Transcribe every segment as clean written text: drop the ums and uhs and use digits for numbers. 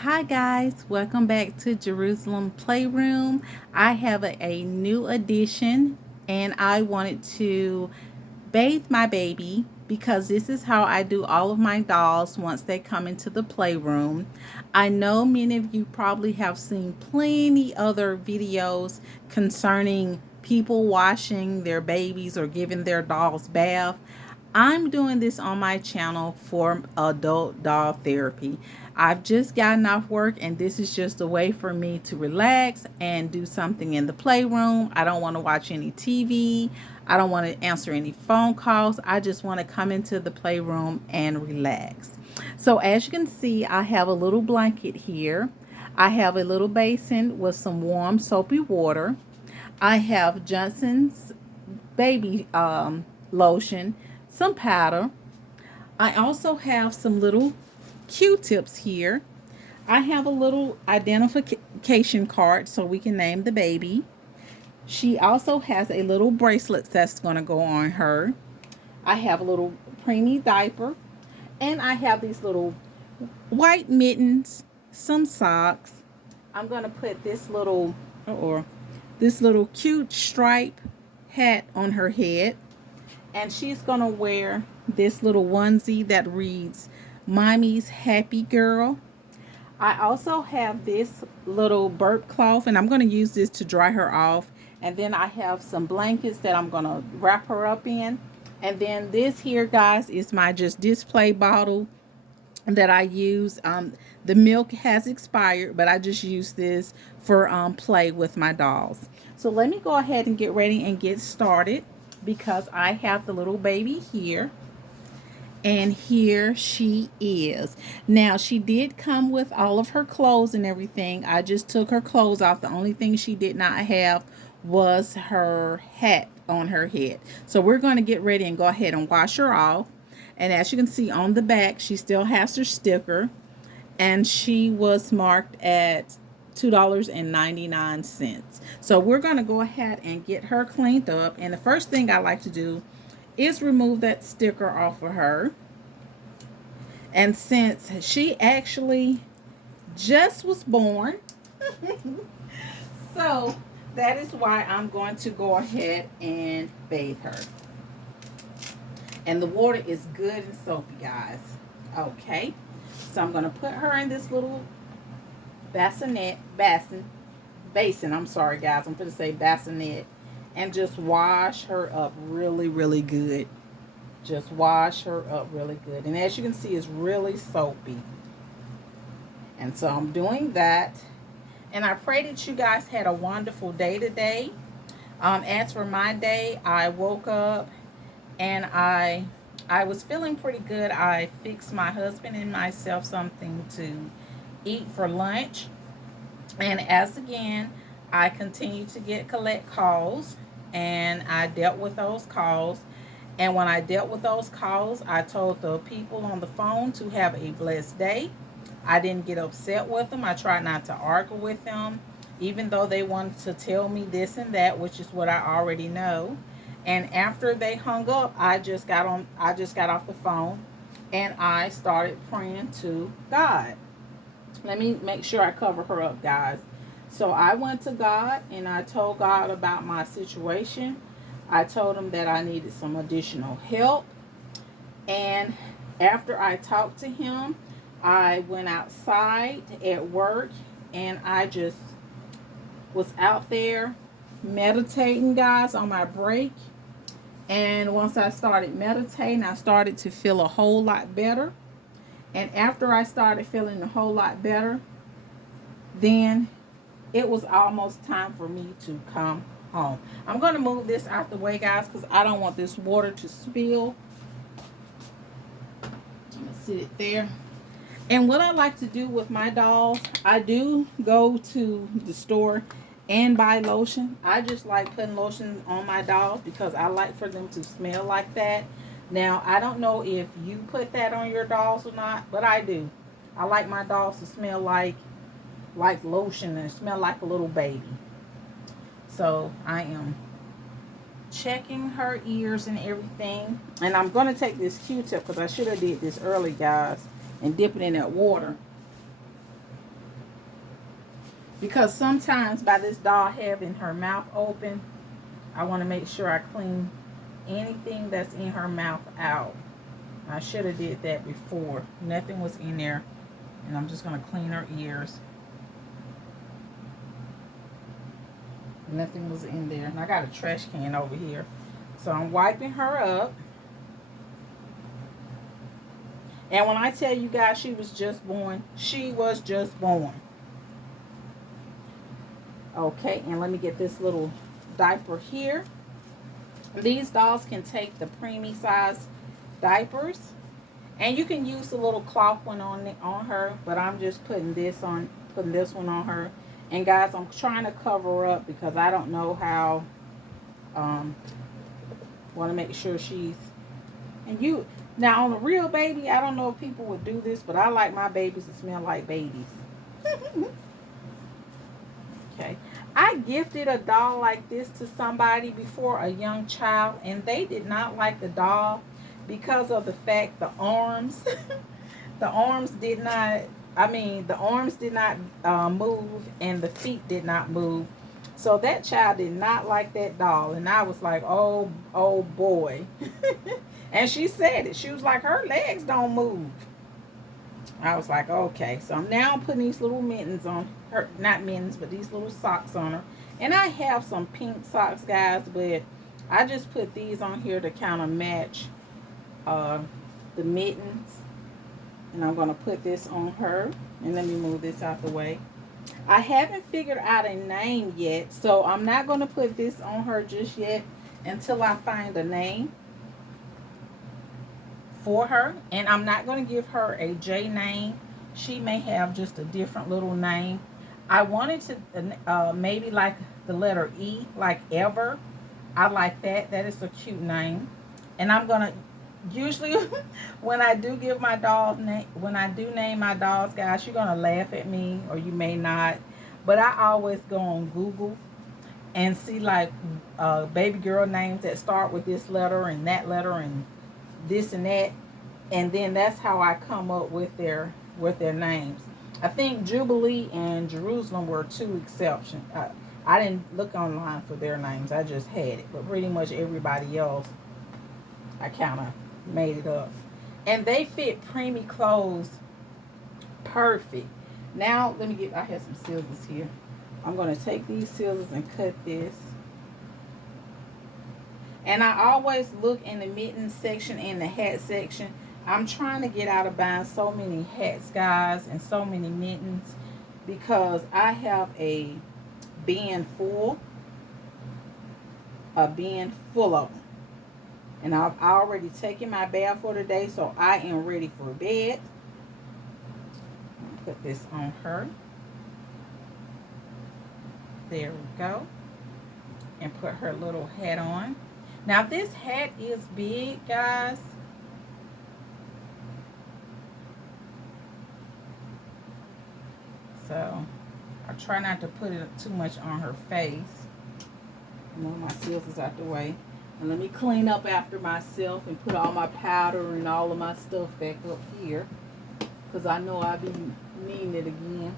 Hi guys, welcome back to Jerusalem Playroom. I have a new addition and I wanted to bathe my baby because this is how I do all of my dolls once they come into the playroom. I know many of you probably have seen plenty other videos concerning people washing their babies or giving their dolls bath. I'm doing this on my channel for adult doll therapy. I've just gotten off work and this is just a way for me to relax and do something in the playroom. I don't want to watch any TV. I don't want to answer any phone calls. I just want to come into the playroom and relax. So as you can see, I have a little blanket here. I have a little basin with some warm soapy water. I have Johnson's baby lotion, some powder. I also have some little Q-tips here. I have a little identification card so we can name the baby. She also has a little bracelet that's going to go on her. I have a little preemie diaper. And I have these little white mittens, some socks. I'm going to put this little cute stripe hat on her head. And she's going to wear this little onesie that reads Mommy's Happy Girl. I also have this little burp cloth, and I'm going to use this to dry her off. And then I have some blankets that I'm going to wrap her up in. And then this here, guys, is my just display bottle that I use. The milk has expired, but I just use this for play with my dolls. So let me go ahead and get ready and get started because I have the little baby here. And here she is. Now, she did come with all of her clothes and everything. I just took her clothes off. The only thing she did not have was her hat on her head. So we're going to get ready and go ahead and wash her off. And as you can see on the back, she still has her sticker. And she was marked at $2.99. So we're going to go ahead and get her cleaned up. And the first thing I like to do is remove that sticker off of her. And since she actually just was born, so that is why I'm going to go ahead and bathe her. And the water is good and soapy, guys. Okay. So I'm going to put her in this little basin. I'm sorry, guys. I'm going to say bassinet. And just wash her up really, really good. Just wash her up really good. And as you can see, it's really soapy. And so I'm doing that. And I pray that you guys had a wonderful day today. As for my day, I woke up and I was feeling pretty good. I fixed my husband and myself something to eat for lunch. And as again, I continued to collect calls and I dealt with those calls. And when I dealt with those calls, I told the people on the phone to have a blessed day. I didn't get upset with them. I tried not to argue with them, even though they wanted to tell me this and that, which is what I already know. And after they hung up, I just got off the phone and I started praying to God. Let me make sure I cover her up, guys. So I went to God and I told God about my situation. I told him that I needed some additional help. And after I talked to him, I went outside at work and I just was out there meditating, guys, on my break. And once I started meditating, I started to feel a whole lot better. And after I started feeling a whole lot better, then it was almost time for me to come home. I'm going to move this out the way, guys, because I don't want this water to spill. I'm going to sit it there. And what I like to do with my dolls, I do go to the store and buy lotion. I just like putting lotion on my dolls because I like for them to smell like that. Now, I don't know if you put that on your dolls or not, but I do. I like my dolls to smell like lotion and smell like a little baby. So I am checking her ears and everything. And I'm going to take this Q-tip because I should have did this early, guys, and dip it in that water. Because sometimes by this doll having her mouth open, I want to make sure I clean anything that's in her mouth out. I should have did that before. Nothing was in there. And I'm just going to clean her ears. Nothing was in there. And I got a trash can over here. So I'm wiping her up. And when I tell you guys she was just born, she was just born. Okay, and let me get this little diaper here. These dolls can take the preemie size diapers. And you can use the little cloth one on her, but I'm just putting this one on her. And guys, I'm trying to cover her up because I don't know how. Want to make sure she's. And you now on a real baby, I don't know if people would do this, but I like my babies to smell like babies. Okay, I gifted a doll like this to somebody before, a young child, and they did not like the doll because of the fact the arms, the arms did not. I mean, the arms did not move, and the feet did not move. So that child did not like that doll, and I was like, oh boy. And she said it. She was like, her legs don't move. I was like, okay. So now I'm putting these little mittens on her, not mittens, but these little socks on her. And I have some pink socks, guys, but I just put these on here to kind of match the mittens. And I'm going to put this on her. And let me move this out the way. I haven't figured out a name yet, so I'm not going to put this on her just yet until I find a name for her. And I'm not going to give her a J name. She may have just a different little name. I wanted to maybe like the letter E, like Ever. I like that. That is a cute name. And I'm going to usually when I do give my dog name, when I do name my dogs, guys, you're going to laugh at me or you may not. But I always go on Google and see like baby girl names that start with this letter and that letter and this and that, and then that's how I come up with their names. I think Jubilee and Jerusalem were two exceptions. I didn't look online for their names. I just had it, but pretty much everybody else, I kind of made it up. And they fit preemie clothes perfect. Now let me get. I have some scissors here. I'm going to take these scissors and cut this. And I always look in the mitten section and the hat section. I'm trying to get out of buying so many hats, guys, and so many mittens because I have a bin full of them. And I've already taken my bath for today, so I am ready for bed. Put this on her. There we go. And put her little hat on. Now this hat is big, guys. So I try not to put it too much on her face. Move my scissors out the way. And let me clean up after myself and put all my powder and all of my stuff back up here. Because I know I'll be needing it again.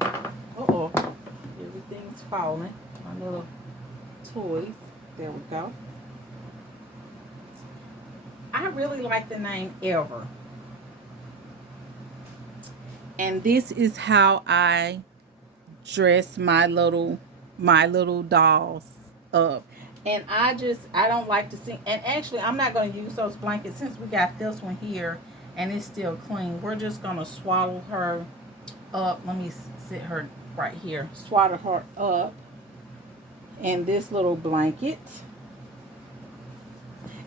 Uh-oh. Everything's falling. My little toys. There we go. I really like the name Ever. And this is how I dress my little dolls up. And I don't like to sing. And actually, I'm not going to use those blankets since we got this one here and it's still clean. We're just going to swaddle her up. Let me sit her right here. Swaddle her up in this little blanket.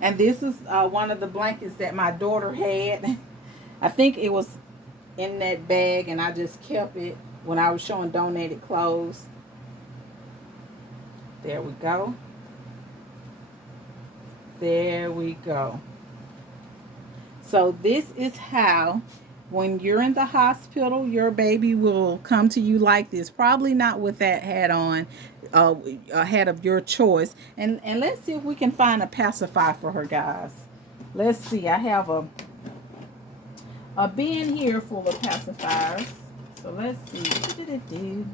And this is one of the blankets that my daughter had. I think it was in that bag and I just kept it when I was showing donated clothes. There we go. There we go. So this is how, when you're in the hospital, your baby will come to you like this. Probably not with that hat on, a hat of your choice. And let's see if we can find a pacifier for her, guys. Let's see. I have a bin here full of pacifiers. So let's see.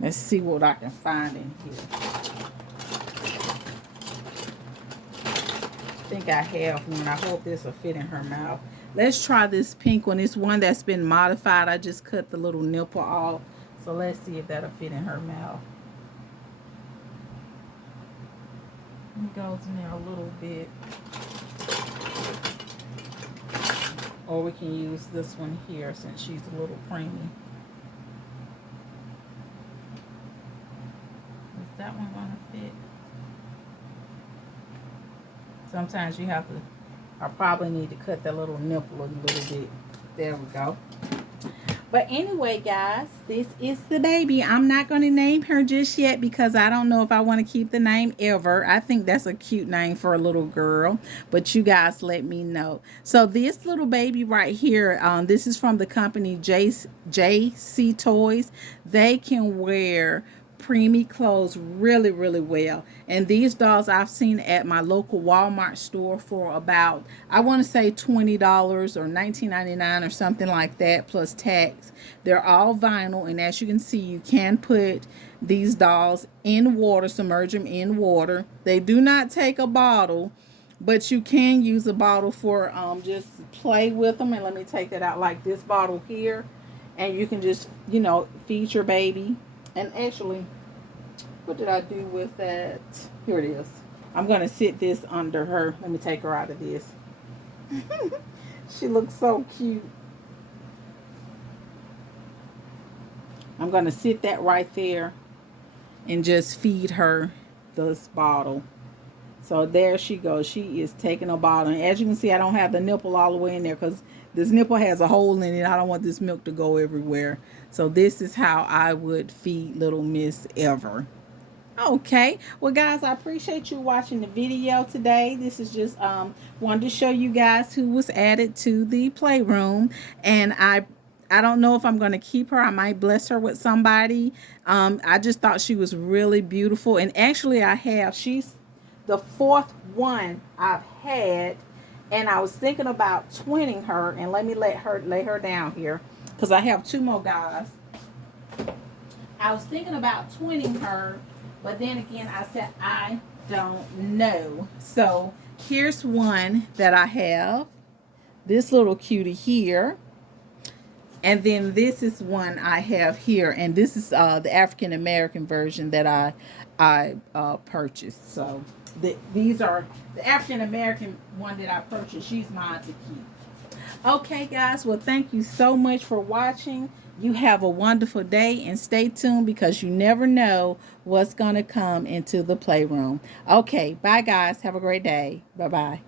Let's see what I can find in here. I think I have one. I hope this will fit in her mouth. Let's try this pink one. It's one that's been modified. I just cut the little nipple off. So let's see if that'll fit in her mouth. It goes in there a little bit. Or we can use this one here since she's a little preemie. Is that one gonna fit? Sometimes you have to, I probably need to cut that little nipple a little bit. There we go. But anyway, guys, this is the baby. I'm not going to name her just yet because I don't know if I want to keep the name ever. I think that's a cute name for a little girl, but you guys let me know. So this little baby right here, this is from the company JC Toys. They can wear preemie clothes really, really well. And these dolls I've seen at my local Walmart store for about, I want to say $20 or $19.99 or something like that, plus tax. They're all vinyl, and as you can see, you can put these dolls in water, submerge them in water. They do not take a bottle, but you can use a bottle for just play with them. And let me take that out, like this bottle here, and you can just, you know, feed your baby. And actually, what did I do with that? Here it is. I'm going to sit this under her. Let me take her out of this. She looks so cute. I'm going to sit that right there and just feed her this bottle. So there she goes. She is taking a bottle. And as you can see, I don't have the nipple all the way in there because this nipple has a hole in it. I don't want this milk to go everywhere. So this is how I would feed little Miss Ever. Okay, well guys, I appreciate you watching the video today. This is just wanted to show you guys who was added to the playroom. And I don't know if I'm going to keep her. I might bless her with somebody. I just thought she was really beautiful. And actually she's the fourth one I've had, and I was thinking about twinning her. And let me lay her down here because I have two more guys. I was thinking about twinning her, but then again I said I don't know. So here's one that I have, this little cutie here, and then this is one I have here, and this is the African American version that I purchased. So these are the African American one that I purchased. She's mine to keep. Okay, guys. Well, thank you so much for watching. You have a wonderful day, and stay tuned because you never know what's going to come into the playroom. Okay, bye, guys. Have a great day. Bye-bye.